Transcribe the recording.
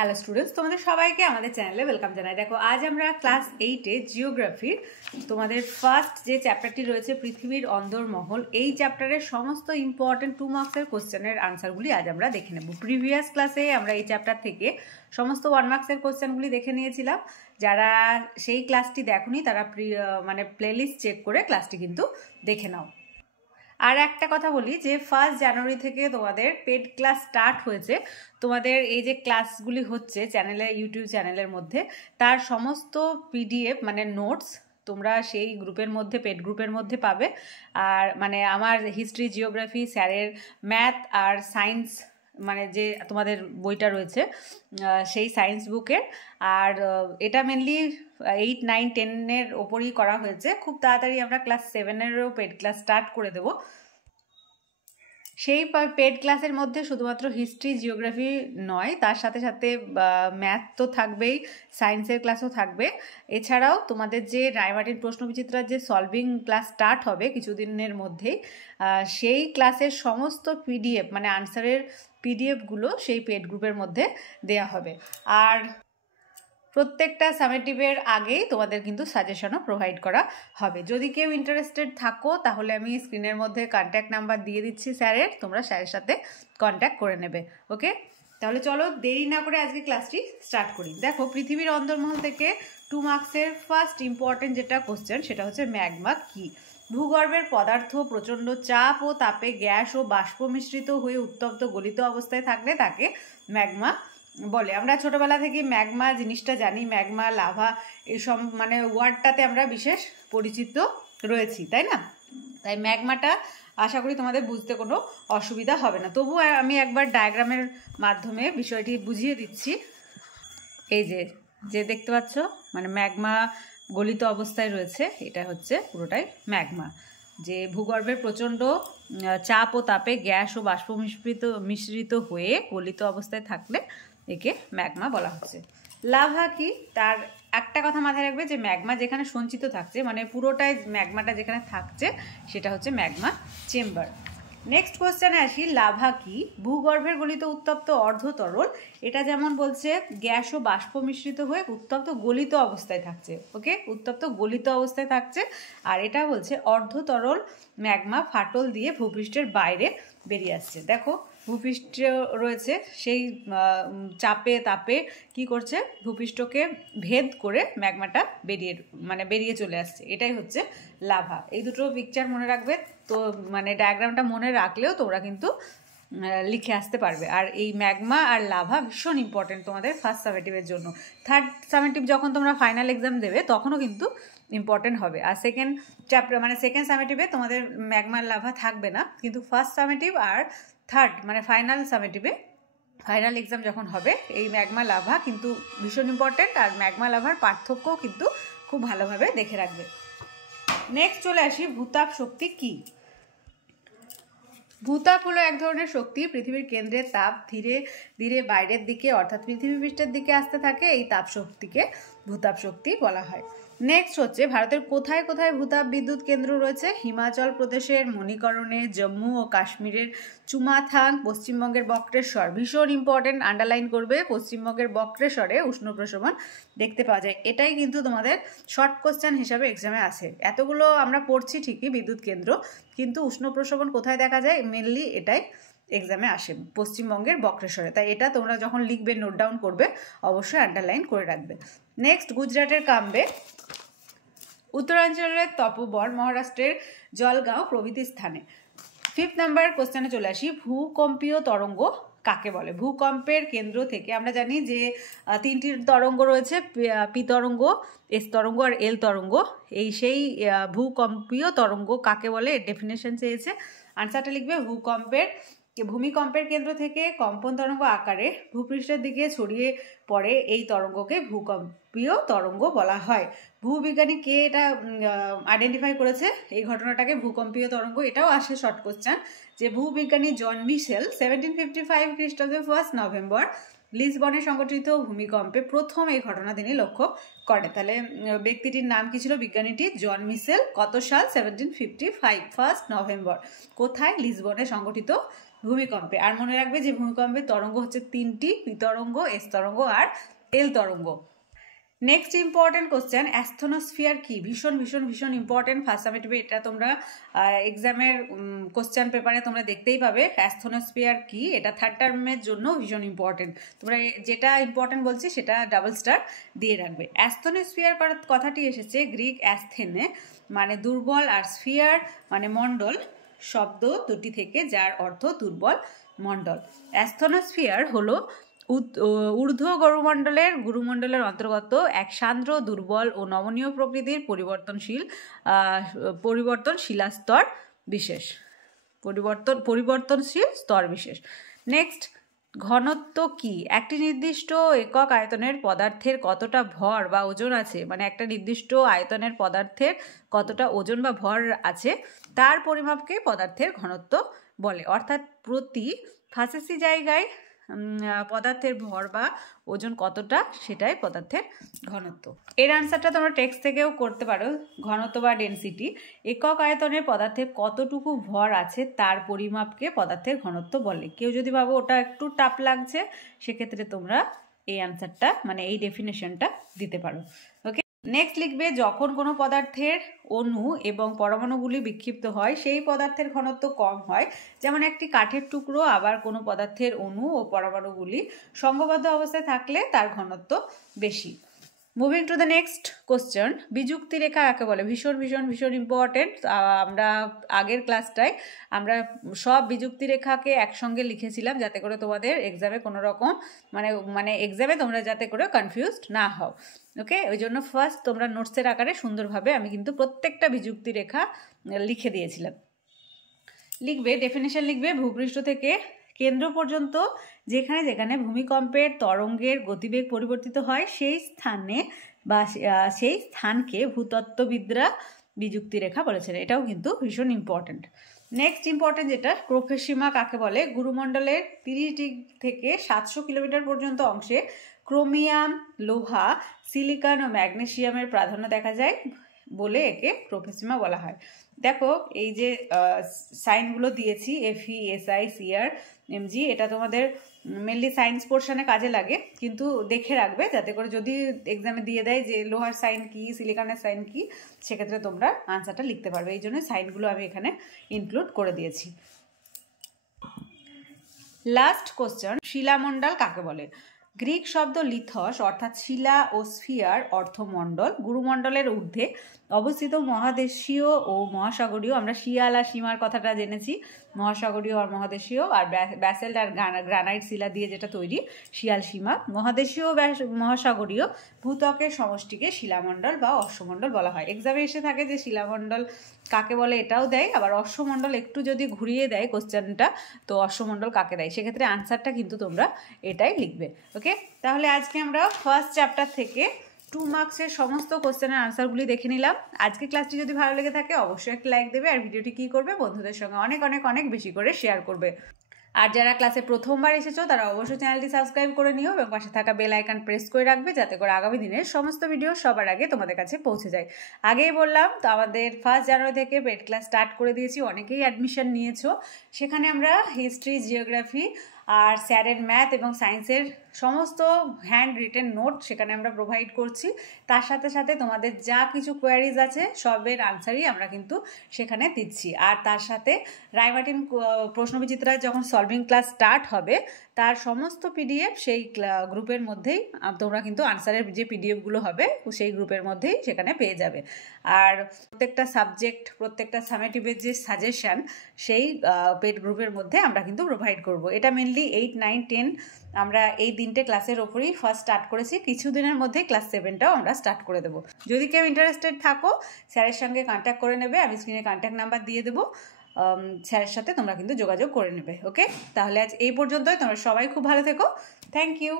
Hello students, তোমাদের সবাইকে আমাদের চ্যানেলে ওয়েলকাম জানাই। দেখো, আজ আমরা ক্লাস 8-এ জিওগ্রাফির তোমাদের ফার্স্ট যে চ্যাপ্টারটি রয়েছে পৃথিবীর অন্দরমহল, এই চ্যাপ্টারের সমস্ত ইম্পর্টেন্ট 2 মার্কসের কোশ্চেনের আনসারগুলি আজ আমরা দেখে নেব। প্রিভিয়াস ক্লাসে আমরা এই চ্যাপ্টার থেকে সমস্ত 1 মার্কসের কোশ্চেনগুলি দেখে নিয়েছিলাম। যারা সেই ক্লাসটি দেখোনি তারা প্লেলিস্ট চেক করে ক্লাসটি কিন্তু দেখে নাও। আর একটা কথা বলি যে 1 জানুয়ারি থেকে তোমাদের পেড ক্লাস স্টার্ট হয়েছে। তোমাদের এই যে ক্লাসগুলি হচ্ছে চ্যানেলে, ইউটিউব চ্যানেলের মধ্যে, তার সমস্ত পিডিএফ নোটস তোমরা সেই গ্রুপের মধ্যে, পেড গ্রুপের মধ্যে পাবে। আর আমার হিস্ট্রি, জিওগ্রাফি, স্যারের ম্যাথ আর সায়েন্স যে তোমাদের বইটা রয়েছে সেই সায়েন্স বুকের। আর এটা মেনলি 8, 9, 10-এর ওপরই করা হয়েছে। খুব তাড়াতাড়ি আমরা ক্লাস 7-এরও পেড ক্লাস স্টার্ট করে দেব। সেই পেড ক্লাসের মধ্যে শুধুমাত্র হিস্ট্রি, জিওগ্রাফি নয়, তার সাথে সাথে ম্যাথ তো থাকবেই, সায়েন্সের ক্লাসও থাকবে। এছাড়াও তোমাদের যে রায়মার্টিন প্রশ্নবিচিত্রার যে সলভিং ক্লাস স্টার্ট হবে কিছুদিনের মধ্যেই, সেই ক্লাসের সমস্ত পিডিএফ আনসারের পিডিএফগুলো সেই পেড গ্রুপের মধ্যে দেয়া হবে। আর প্রত্যেকটা সামেটিভের আগেই তোমাদের কিন্তু সাজেশনও প্রোভাইড করা হবে। যদি কেউ ইন্টারেস্টেড থাকো তাহলে আমি স্ক্রিনের মধ্যে কন্ট্যাক্ট নাম্বার দিয়ে দিচ্ছি স্যারের, তোমরা স্যারের সাথে কন্ট্যাক্ট করে নেবে। ওকে, তাহলে চলো দেরি না করে আজকে ক্লাসটি স্টার্ট করি। দেখো, পৃথিবীর অন্দরমহল থেকে 2 মার্কসের ফার্স্ট ইম্পর্টেন্ট যেটা কোশ্চেন সেটা হচ্ছে ম্যাগমা কি। ভূগর্ভের পদার্থ প্রচণ্ড চাপ ও তাপে গ্যাস ও বাষ্প মিশ্রিত হয়ে উত্তপ্ত গলিত অবস্থায় থাকলে তাকে ম্যাগমা বলে। আমরা ছোটবেলা থেকে ম্যাগমা জিনিসটা জানি, ম্যাগমা, লাভা, এইসব ওয়ার্ডটাতে আমরা বিশেষ পরিচিত রয়েছি, তাই না? তাই ম্যাগমাটা আশা করি তোমাদের বুঝতে কোনো অসুবিধা হবে না। তবুও আমি একবার ডায়াগ্রামের মাধ্যমে বিষয়টি বুঝিয়ে দিচ্ছি। এই যে দেখতে পাচ্ছ, ম্যাগমা গলিত অবস্থায় রয়েছে, এটা হচ্ছে পুরোটাই ম্যাগমা। যে ভূগর্ভের প্রচণ্ড চাপ ও তাপে গ্যাস ও বাষ্প মিশ্রিত হয়ে গলিত অবস্থায় থাকলে একে ম্যাগমা বলা হচ্ছে। লাভা কি, তার একটা কথা মাথায় রাখবে যে ম্যাগমা যেখানে সঞ্চিত থাকছে, পুরোটাই ম্যাগমাটা যেখানে থাকছে সেটা হচ্ছে ম্যাগমা চেম্বার। নেক্সট কোশ্চেনে আসি, লাভা কি। ভূগর্ভের গলিত উত্তপ্ত অর্ধতরল, এটা যেমন বলছে গ্যাস ও বাষ্প মিশ্রিত হয়ে উত্তপ্ত গলিত অবস্থায় থাকছে। ওকে, উত্তপ্ত গলিত অবস্থায় থাকছে। আর এটা বলছে অর্ধতরল ম্যাগমা ফাটল দিয়ে ভূপৃষ্ঠের বাইরে বেরিয়ে আসছে। দেখো, ভূপৃষ্ঠ রয়েছে, সেই চাপে তাপে কি করছে, ভূপৃষ্ঠকে ভেদ করে ম্যাগমাটা বেরিয়ে চলে আসছে। এটাই হচ্ছে লাভা। এই দুটো পিকচার মনে রাখবে তো, ডায়াগ্রামটা মনে রাখলেও তোমরা কিন্তু লিখে আসতে পারবে। আর এই ম্যাগমা আর লাভা ভীষণ ইম্পর্টেন্ট তোমাদের ফার্স্ট সামেটিভের জন্য। থার্ড সামেটিভ যখন তোমরা ফাইনাল এক্সাম দেবে তখনও কিন্তু ইম্পর্টেন্ট হবে। আর সেকেন্ড চ্যাপ্টার সেকেন্ড সামেটিভে তোমাদের ম্যাগমা আর লাভা থাকবে না, কিন্তু ফার্স্ট সামেটিভ আর থার্ড ফাইনাল সামেটিভে, ফাইনাল এক্সাম যখন হবে, এই ম্যাগমা লাভা কিন্তু ভীষণ ইম্পর্টেন্ট। আর ম্যাগমা লাভার পার্থক্যও কিন্তু খুব ভালোভাবে দেখে রাখবে। নেক্সট চলে আসি, ভূতাপ শক্তি কি। ভূতাপ হলো এক ধরনের শক্তি, পৃথিবীর কেন্দ্রের তাপ ধীরে ধীরে বাইরের দিকে অর্থাৎ পৃথিবী পৃষ্ঠের দিকে আসতে থাকে। এই তাপ শক্তিকে ভূতাপ শক্তি বলা হয়। নেক্সট হচ্ছে, ভারতের কোথায় কোথায় ভূতাপ বিদ্যুৎ কেন্দ্র রয়েছে। হিমাচল প্রদেশের মণিকরণে, জম্মু ও কাশ্মীরের চুমাথাং, পশ্চিমবঙ্গের বক্রেশ্বর। ভীষণ ইম্পর্টেন্ট, আন্ডারলাইন করবে, পশ্চিমবঙ্গের বক্রেশ্বরে উষ্ণ প্রশমন দেখতে পাওয়া যায়। এটাই কিন্তু তোমাদের শর্ট কোশ্চেন হিসাবে এক্সামে আসে। এতগুলো আমরা পড়ছি ঠিকই বিদ্যুৎ কেন্দ্র, কিন্তু উষ্ণ প্রশমন কোথায় দেখা যায়, মেনলি এটাই এক্সামে আসে, পশ্চিমবঙ্গের বক্রেশ্বরে। তাই এটা তোমরা যখন লিখবে, নোট ডাউন করবে, অবশ্যই আন্ডারলাইন করে রাখবে। নেক্সট, গুজরাটের কাম্বে, উত্তরাঞ্চলের তপোবন, মহারাষ্ট্রের জলগাঁও প্রভৃতি স্থানে। 5th নাম্বার কোশ্চেনে চলে আসি, ভূকম্পীয় তরঙ্গ কাকে বলে। ভূকম্পের কেন্দ্র থেকে আমরা জানি যে 3টি তরঙ্গ রয়েছে, পি তরঙ্গ, এস তরঙ্গ আর এল তরঙ্গ। সেই ভূকম্পীয় তরঙ্গ কাকে বলে, ডেফিনেশন চেয়েছে। আনসারটা লিখবে, ভূমিকম্পের কেন্দ্র থেকে কম্পন তরঙ্গ আকারে ভূপৃষ্ঠের দিকে ছড়িয়ে পড়ে এই তরঙ্গকে ভূকম্পীয় তরঙ্গ বলা হয়। ভূবিজ্ঞানী কে এটা আইডেন্টিফাই করেছে এই ঘটনাটাকে ভূকম্পীয় তরঙ্গ, এটাও আসে শর্ট কোশ্চেন। যে ভূবিজ্ঞানী জন মিশেল 1755 খ্রিস্টাব্দে 1 নভেম্বর লিসবনে সংঘটিত ভূমিকম্পে প্রথম এই ঘটনা তিনি লক্ষ্য করেন। তাহলে ব্যক্তিটির নাম কি ছিল, বিজ্ঞানীটি জন মিশেল। কত সাল, 1755, 1 নভেম্বর। কোথায়, লিসবনে সংঘটিত ভূমিকম্পে। আর মনে রাখবে যে ভূমিকম্পের তরঙ্গ হচ্ছে 3টি, পি তরঙ্গ, এস তরঙ্গ আর এল তরঙ্গ। নেক্সট ইম্পর্টেন্ট কোশ্চেন, অ্যাস্থনোস্ফিয়ার কি? ভীষণ ভীষণ ভীষণ ইম্পর্টেন্ট ফার্স্ট সামেটিভে, এটা তোমরা এক্সামের কোশ্চেন পেপারে তোমরা দেখতেই পাবে। অ্যাস্থনোস্ফিয়ার কি, এটা থার্ড টার্মের জন্য ভীষণ ইম্পর্টেন্ট। তোমরা যেটা ইম্পর্টেন্ট বলছি সেটা ডাবল স্টার দিয়ে রাখবে। অ্যাস্থনোস্ফিয়ার কথাটি এসেছে গ্রিক অ্যাস্থেনে মানে দুর্বল, আর স্ফিয়ার মানে মণ্ডল শব্দ দুটি থেকে, যার অর্থ দুর্বল মণ্ডল। অ্যাস্থনোস্ফিয়ার হলো ঊর্ধ্ব গুরুমণ্ডলের অন্তর্গত এক সান্দ্র, দুর্বল ও নমনীয় প্রকৃতির পরিবর্তনশীল স্তর বিশেষ। নেক্সট, ঘনত্ব কি? একটি নির্দিষ্ট একক আয়তনের পদার্থের কতটা ভর বা ওজন আছে, মানে একটা নির্দিষ্ট আয়তনের পদার্থের কতটা ওজন বা ভর আছে তার পরিমাপকে পদার্থের ঘনত্ব বলে। অর্থাৎ প্রতি ফাঁসেসি জায়গায় পদার্থের ভর বা ওজন কতটা, সেটাই পদার্থের ঘনত্ব। এর আনসারটা তোমরা টেক্সট থেকেও করতে পারো। ঘনত্ব বা ডেনসিটি, একক আয়তনের পদার্থের কতটুকু ভর আছে তার পরিমাপকে পদার্থের ঘনত্ব বলে। কেউ যদি ভাবো ওটা একটু টাফ লাগছে, সেক্ষেত্রে তোমরা এই আনসারটা মানে এই ডেফিনেশনটা দিতে পারো। ওকে, নেক্সট লিখবে, যখন কোনো পদার্থের অণু এবং পরমাণুগুলি বিক্ষিপ্ত হয় সেই পদার্থের ঘনত্ব কম হয়। যেমন একটি কাঠের টুকরো, আবার কোনো পদার্থের অণু ও পরমাণুগুলি সংঘবদ্ধ অবস্থায় থাকলে তার ঘনত্ব বেশি। Moving to the next question, বিযুক্তি রেখা কাকে বলে? ভীষণ ভীষণ ভীষণ ইম্পর্টেন্ট। আমরা আগের ক্লাসটায় আমরা সব বিযুক্তি রেখাকে একসঙ্গে লিখেছিলাম যাতে করে তোমাদের এক্সামে কোনো রকম মানে এক্সামে তোমরা যাতে করে কনফিউজড না হও। ওকে, ওই জন্য ফার্স্ট তোমরা নোটসের আকারে সুন্দরভাবে আমি কিন্তু প্রত্যেকটা বিযুক্তি রেখা লিখে দিয়েছিলাম। লিখবে, ডেফিনেশন লিখবে, ভূপৃষ্ঠ থেকে কেন্দ্র পর্যন্ত যেখানে যেখানে ভূমিকম্পের তরঙ্গের গতিবেগ পরিবর্তিত হয় সেই স্থানে বা সেই স্থানকে ভূতত্ত্ববিদরা বিযুক্তি রেখা বলেছেন। এটাও কিন্তু ভীষণ ইম্পর্টেন্ট। নেক্সট ইম্পর্টেন্ট যেটা, ক্রোফের সীমা কাকে বলে? গুরুমণ্ডলের 30 ডিগ্রি থেকে 700 কিলোমিটার পর্যন্ত অংশে ক্রোমিয়াম, লোহা, সিলিকন ও ম্যাগনেসিয়ামের প্রাধান্য দেখা যায় বলে একে ক্রোফের সীমা বলা হয়। দেখো এই যে সাইনগুলো দিয়েছি, FE, SI, CR, MG, এটা তোমাদের মেনলি সায়েন্স পোর্শনে কাজে লাগে, কিন্তু দেখে রাখবে যাতে করে যদি এক্সামে দিয়ে দেয় যে লোহার সাইন কি, সিলিকনের সাইন কি, সেক্ষেত্রে তোমরা আনসারটা লিখতে পারবে। এই জন্য সাইনগুলো আমি এখানে ইনক্লুড করে দিয়েছি। লাস্ট কোশ্চেন, শিলামণ্ডল কাকে বলে? গ্রিক শব্দ লিথস অর্থাৎ শিলা ও স্ফিয়ার অর্থ মণ্ডল। গুরুমণ্ডলের ঊর্ধ্বে অবস্থিত মহাদেশীয় ও মহাসাগরীয়, আমরা শিয়াল আর সীমার কথাটা জেনেছি, মহাসাগরীয় আর মহাদেশীয়, আর ব্যাসেল্ট আর গ্রানাইট শিলা দিয়ে যেটা তৈরি শিয়াল সীমা। মহাদেশীয় মহাসাগরীয় ভূত্বকের সমষ্টিকে শিলামণ্ডল বা অশ্বমণ্ডল বলা হয়। এক্সামে এসে থাকে যে শিলামণ্ডল কাকে বলে এটাও দেয়, আবার অশ্বমণ্ডল একটু যদি ঘুরিয়ে দেয় কোশ্চেনটা, তো অশ্বমণ্ডল কাকে দেয়, সেক্ষেত্রে আনসারটা কিন্তু তোমরা এটাই লিখবে। ওকে, তাহলে আজকে আমরা ফার্স্ট চ্যাপ্টার থেকে 2 মার্কসের সমস্ত কোশ্চেনের আনসারগুলি দেখে নিলাম। আজকে ক্লাসটি যদি ভালো লেগে থাকে অবশ্যই একটা লাইক দেবে, আর ভিডিওটি কী করবে, বন্ধুদের সঙ্গে অনেক অনেক অনেক বেশি করে শেয়ার করবে। আর যারা ক্লাসে প্রথমবার এসেছো তারা অবশ্যই চ্যানেলটি সাবস্ক্রাইব করে নিও এবং পাশে থাকা বেল আইকন প্রেস করে রাখবে যাতে করে আগামী দিনের সমস্ত ভিডিও সবার আগে তোমাদের কাছে পৌঁছে যায়। আগেই বললাম তো, আমাদের 1 জানুয়ারি থেকে পেড ক্লাস স্টার্ট করে দিয়েছি, অনেকেই অ্যাডমিশন নিয়েছো। সেখানে আমরা হিস্ট্রি, জিওগ্রাফি আর স্যারের ম্যাথ এবং সায়েন্সের সমস্ত হ্যান্ড রিটেন নোট সেখানে আমরা প্রোভাইড করছি। তার সাথে সাথে তোমাদের যা কিছু কোয়ারিজ আছে সবের আনসারই আমরা কিন্তু সেখানে দিচ্ছি। আর তার সাথে রায়মার্টিন প্রশ্নবিচিত্রার যখন সলভিং ক্লাস স্টার্ট হবে তার সমস্ত PDF সেই গ্রুপের মধ্যেই তোমরা কিন্তু আনসারের যে PDFগুলো হবে সেই গ্রুপের মধ্যেই সেখানে পেয়ে যাবে। আর প্রত্যেকটা সাবজেক্ট, প্রত্যেকটা সামেটিভের যে সাজেশান সেই পেড গ্রুপের মধ্যে আমরা কিন্তু প্রোভাইড করব। এটা মেনলি 8, 9, 10 আমরা এই 3টে ক্লাসের ওপরেই ফার্স্ট স্টার্ট করেছি। কিছুদিনের মধ্যেই ক্লাস 7টাও আমরা স্টার্ট করে দেবো। যদি কেউ ইন্টারেস্টেড থাকো স্যারের সঙ্গে কন্ট্যাক্ট করে নেবে, আমি স্ক্রিনে কন্ট্যাক্ট নাম্বার দিয়ে দেবো, স্যারের সাথে তোমরা কিন্তু যোগাযোগ করে নেবে। ওকে, তাহলে আজ এই পর্যন্তই। তোমরা সবাই খুব ভালো থেকো। Thank you.